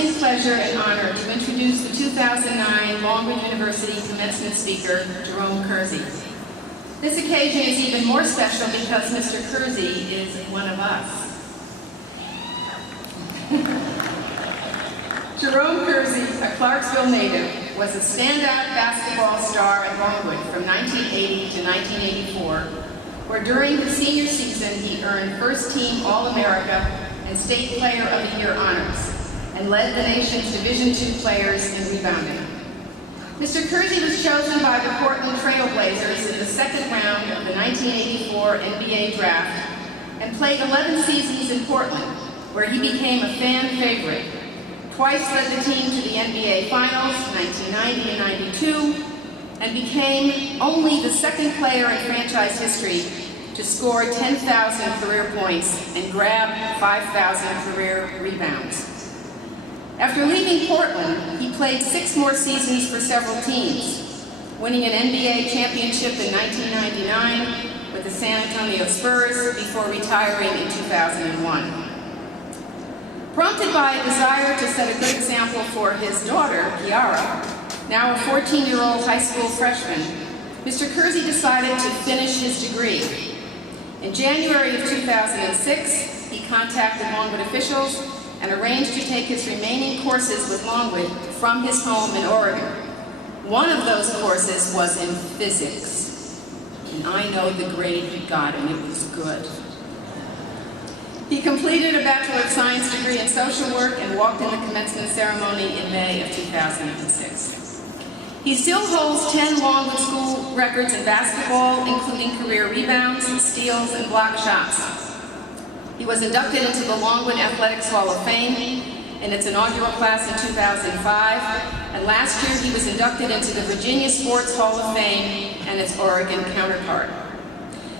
distinct pleasure and honor to introduce the 2009 Longwood University Commencement speaker, Jerome Kersey. This occasion is even more special because Mr. Kersey is one of us. Jerome Kersey, a Clarksville native, was a standout basketball star at Longwood from 1980 to 1984, where during his senior season he earned first-team All-America and State Player of the Year honors, and led the nation's Division II players in rebounding. Mr. Kersey was chosen by the Portland Trail Blazers in the second round of the 1984 NBA draft and played 11 seasons in Portland, where he became a fan favorite. Twice led the team to the NBA Finals, 1990 and 92, and became only the second player in franchise history to score 10,000 career points and grab 5,000 career rebounds. After leaving Portland, he played 6 more seasons for several teams, winning an NBA championship in 1999 with the San Antonio Spurs before retiring in 2001. Prompted by a desire to set a good example for his daughter, Kiara, now a 14-year-old high school freshman, Mr. Kersey decided to finish his degree. In January of 2006, he contacted Longwood officials and arranged to take his remaining courses with Longwood from his home in Oregon. One of those courses was in physics, and I know the grade he got, and it was good. He completed a Bachelor of Science degree in social work and walked in the commencement ceremony in May of 2006. He still holds 10 Longwood school records in basketball, including career rebounds, steals, and block shots. He was inducted into the Longwood Athletics Hall of Fame in its inaugural class in 2005, and last year he was inducted into the Virginia Sports Hall of Fame and its Oregon counterpart.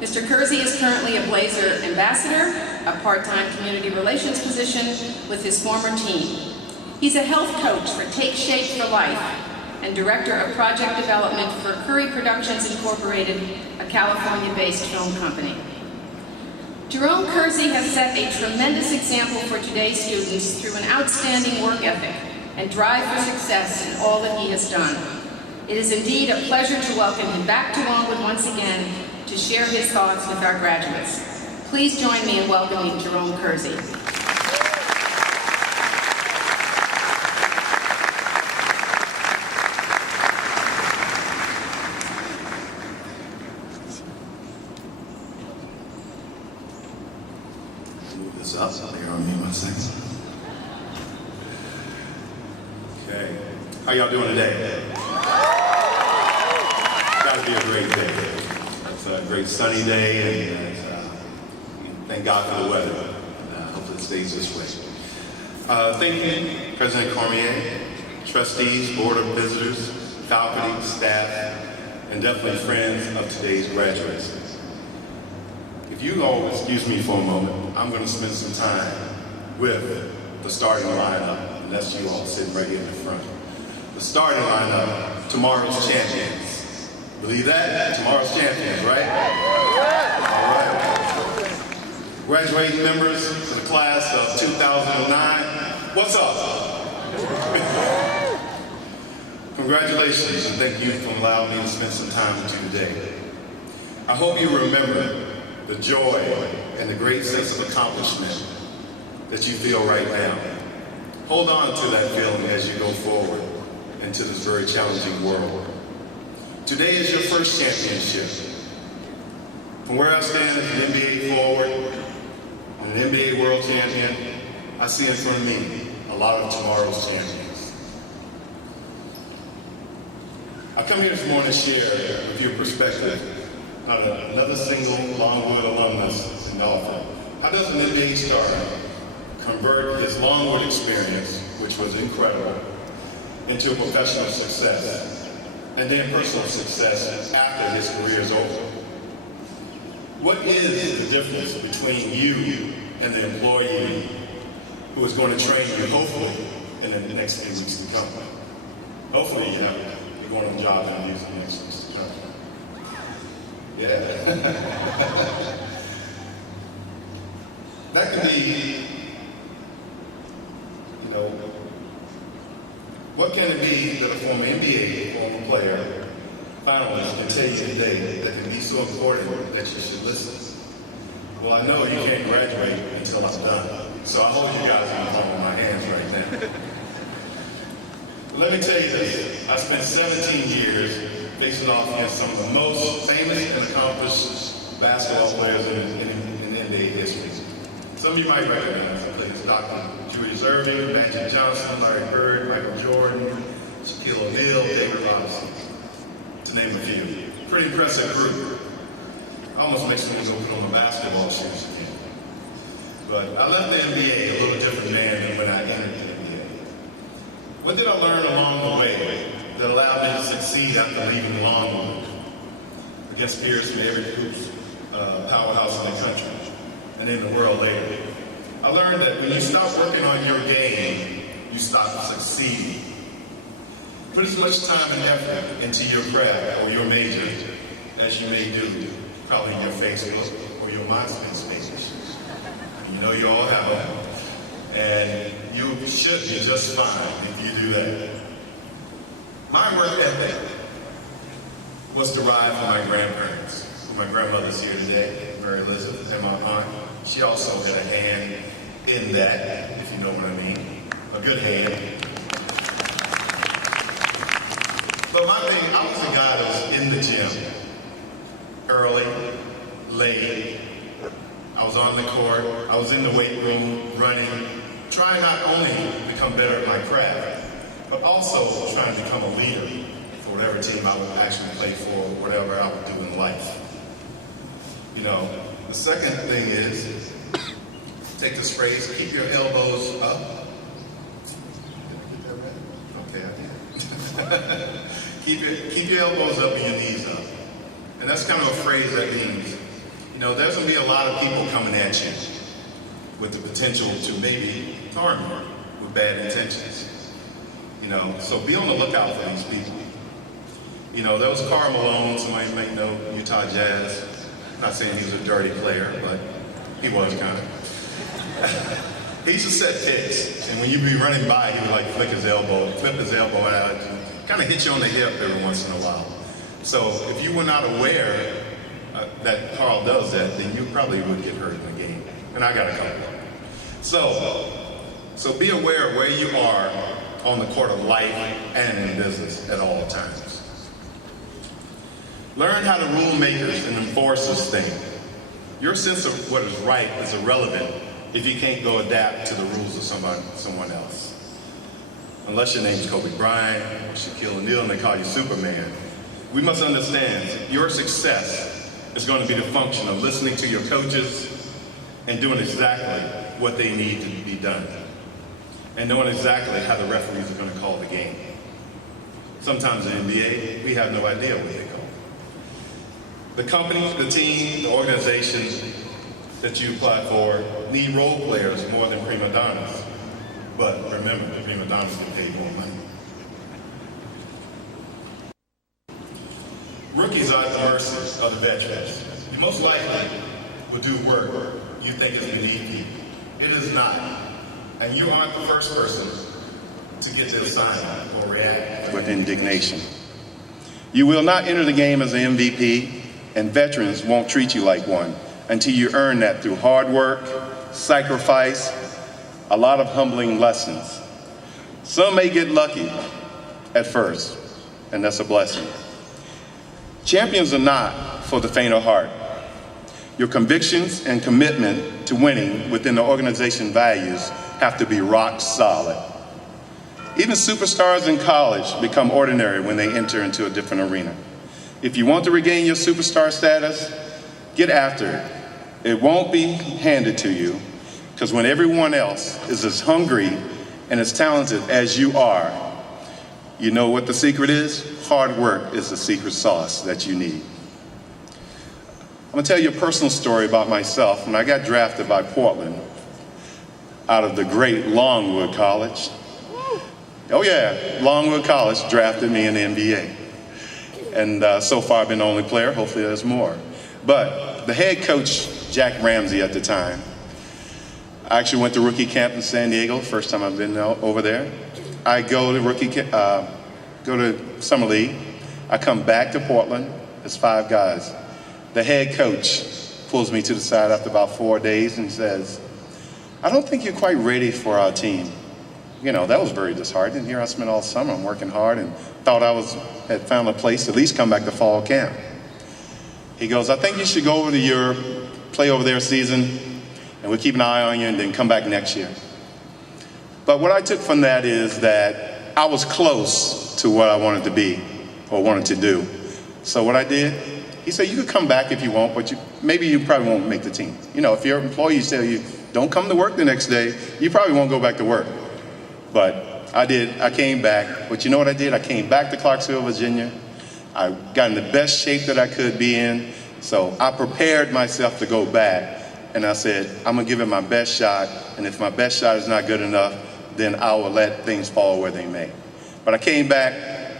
Mr. Kersey is currently a Blazer ambassador, a part-time community relations position with his former team. He's a health coach for Take Shape for Life and director of project development for Curry Productions Incorporated, a California-based film company. Jerome Kersey has set a tremendous example for today's students through an outstanding work ethic and drive for success in all that he has done. It is indeed a pleasure to welcome him back to Longwood once again to share his thoughts with our graduates. Please join me in welcoming Jerome Kersey. Move this up so they're on me 1 second. Okay. How y'all doing today? Gotta be a great day. It's a great sunny day, and thank God for the weather. Hopefully it stays this way. Thank you, President Cormier, trustees, board of visitors, faculty, staff, and definitely friends of today's graduates. If you all excuse me for a moment, I'm going to spend some time with the starting lineup, and that's you all sitting right here in the front. The starting lineup, tomorrow's champions. Believe that? Tomorrow's champions, right? All right. Graduating members of the class of 2009, what's up? Congratulations, and thank you for allowing me to spend some time with you today. I hope you remember the joy and the great sense of accomplishment that you feel right now. Hold on to that feeling as you go forward into this very challenging world. Today is your first championship. From where I stand as an NBA forward, and an NBA world champion, I see in front of me a lot of tomorrow's champions. I come here this morning to share with you a perspective on another single Longwood alumnus in Dolphin. How does an NBA star convert his Longwood experience, which was incredible, into professional success, and then personal success after his career is over? What is the difference between you and the employee who is going to train you, hopefully, in the next few weeks to come? Hopefully, you're going on the job in the next weeks to come. Yeah. That could be, What can it be that a former NBA former player, finalist, can tell you today that can be so important that you should listen? Well, I know you can't graduate until I'm done, so I hope you guys are in the palm of my hands right now. Let me tell you this, I spent 17 years facing off against some of the most famous and accomplished basketball players in NBA history. Some of you might recognize them, players Dr. Julius Irving, Magic Johnson, Larry Bird, Michael Jordan, Shaquille O'Neal, David Robinson, to name a few. Pretty impressive group. Almost makes me go put on my basketball shoes again. But I left the NBA a little different man than when I entered the NBA. What did I learn along the way that allowed me to succeed after leaving Longwood against peers from every powerhouse in the country and in the world later? I learned that when you stop working on your game, you stop succeeding. Put as much time and effort into your craft or your major as you may do probably your Facebook or your MySpace pages. You know you all have them. And you should be just fine if you do that. My work ethic was derived from my grandparents. My grandmother's here today, Mary Elizabeth, and my aunt. She also had a hand in that, if you know what I mean. A good hand. But my thing, I was a guy that was in the gym. Early, late. I was on the court. I was in the weight room, running, trying not only to become better at my craft, but also trying to become a leader for whatever team I would actually play for, whatever I would do in life. You know, the second thing is, take this phrase, keep your elbows up. Okay, I did. Keep your elbows up and your knees up. And that's kind of a phrase that means, you know, there's going to be a lot of people coming at you with the potential to maybe harm you with bad intentions. You know, so be on the lookout for these people. You know, there was Karl Malone, somebody may know, Utah Jazz. I'm not saying he was a dirty player, but he was kind of. He used to set picks, and when you'd be running by, he would like flip his elbow out, kind of hit you on the hip every once in a while. So if you were not aware that Karl does that, then you probably would get hurt in the game. And I got a couple. So be aware of where you are on the court of life and in business at all times. Learn how the rule makers and enforcers think. Your sense of what is right is irrelevant if you can't go adapt to the rules of someone else. Unless your name's Kobe Bryant or Shaquille O'Neal and they call you Superman. We must understand your success is going to be the function of listening to your coaches and doing exactly what they need to be done. And knowing exactly how the referees are going to call the game. Sometimes in the NBA, we have no idea what they call. The company, the team, the organization that you apply for need role players more than prima donnas. But remember, the prima donnas get paid more money. Rookies are at the mercy of the veterans. You most likely will do work you think is beneath you. It is not. And you aren't the first person to get the assignment or react with indignation. You will not enter the game as an MVP, and veterans won't treat you like one until you earn that through hard work, sacrifice, a lot of humbling lessons. Some may get lucky at first, and that's a blessing. Champions are not for the faint of heart. Your convictions and commitment to winning within the organization values have to be rock solid. Even superstars in college become ordinary when they enter into a different arena. If you want to regain your superstar status, get after it. It won't be handed to you, because when everyone else is as hungry and as talented as you are, you know what the secret is? Hard work is the secret sauce that you need. I'm gonna tell you a personal story about myself. When I got drafted by Portland out of the great Longwood College. Oh yeah, Longwood College drafted me in the NBA. And so far I've been the only player, hopefully there's more. But the head coach, Jack Ramsey at the time, I actually went to rookie camp in San Diego, first time I've been over there. I go to Summer League. I come back to Portland. There's 5 guys. The head coach pulls me to the side after about 4 days and says, I don't think you're quite ready for our team. You know, that was very disheartening. Here I spent all summer, I'm working hard, and thought I had found a place to at least come back to fall camp. He goes, I think you should go over to Europe, play over there a season, and we'll keep an eye on you and then come back next year. But what I took from that is that I was close to what I wanted to be or wanted to do. So what I did, he said, you could come back if you want, but maybe you probably won't make the team. You know, if your employees tell you, don't come to work the next day, you probably won't go back to work. But I did, I came back. But you know what I did? I came back to Clarksville, Virginia. I got in the best shape that I could be in. So I prepared myself to go back. And I said, I'm gonna give it my best shot. And if my best shot is not good enough, then I will let things fall where they may. But I came back,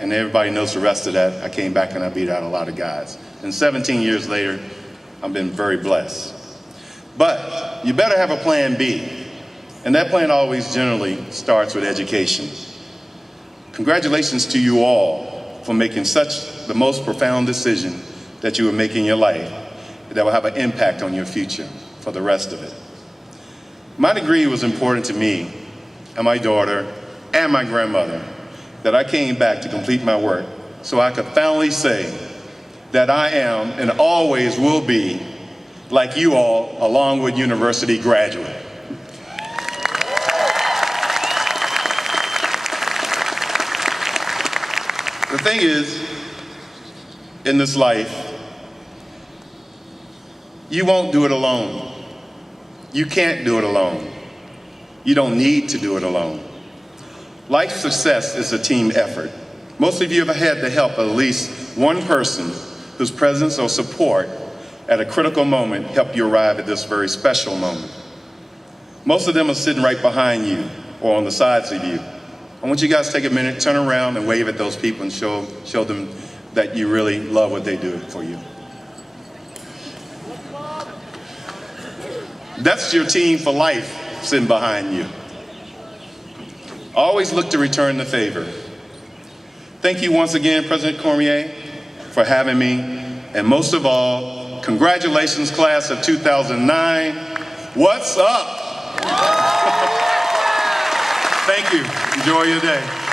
and everybody knows the rest of that. I came back and I beat out a lot of guys. And 17 years later, I've been very blessed. But you better have a plan B. And that plan always generally starts with education. Congratulations to you all for making the most profound decision that you will make in your life that will have an impact on your future for the rest of it. My degree was important to me and my daughter and my grandmother, that I came back to complete my work so I could finally say that I am and always will be, like you all, a Longwood University graduate. The thing is, in this life, you won't do it alone. You can't do it alone. You don't need to do it alone. Life success is a team effort. Most of you have had the help of at least one person whose presence or support at a critical moment helped you arrive at this very special moment. Most of them are sitting right behind you or on the sides of you. I want you guys to take a minute, turn around and wave at those people and show them that you really love what they do for you. That's your team for life sitting behind you. Always look to return the favor. Thank you once again, President Cormier, for having me. And most of all, congratulations, class of 2009. What's up? Thank you. Enjoy your day.